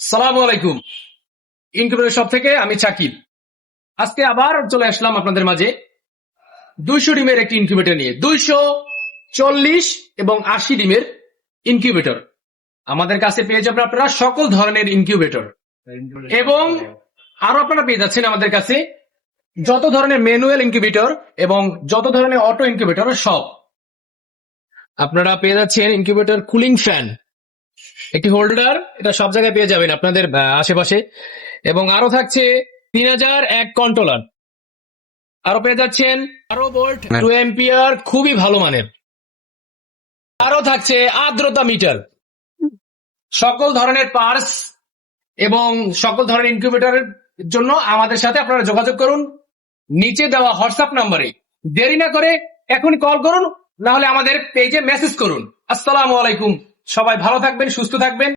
সালামু আলাইকুম। Incubator shop থেকে আমি শাকিব। আজকে আবার চলে আসলাম আপনাদের মাঝে 200 ডিমের একটি ইনকিউবেটর নিয়ে। 240 এবং 80 ডিমের ইনকিউবেটর আমাদের কাছে পেয়ে যাবেন আপনারা সকল ধরনের ইনকিউবেটর, এবং আরো আপনারা পেয়ে যাচ্ছেন আমাদের কাছে যত ধরনের ম্যানুয়াল ইনকিউবেটর এবং যত ধরনের অটো ইনকিউবেটর সব আপনারা পেয়ে যাচ্ছেন। ইনকিউবেটর কুলিং ফ্যান, একটি হোল্ডার, এটা সব জায়গায় পেয়ে যাবেন আপনাদের আশেপাশে, এবং আরো থাকছে 3001 কন্ট্রোলার, আরো পেয়ে যাচ্ছেন 12 ভোল্ট 2 এম্পিয়ার খুবই ভালো মানের, আরো থাকছে আর্দ্রতা মিটার। সকল ধরনের পার্টস এবং সকল ধরনের ইনকিউবেটরের জন্য আমাদের সাথে আপনারা যোগাযোগ করুন নিচে দেওয়া হোয়াটসঅ্যাপ নাম্বারে। দেরি না করে এখনই কল করুন, না হলে আমাদের পেজে মেসেজ করুন। আসসালামু আলাইকুম। সবাই ভালো থাকবেন, সুস্থ থাকবেন।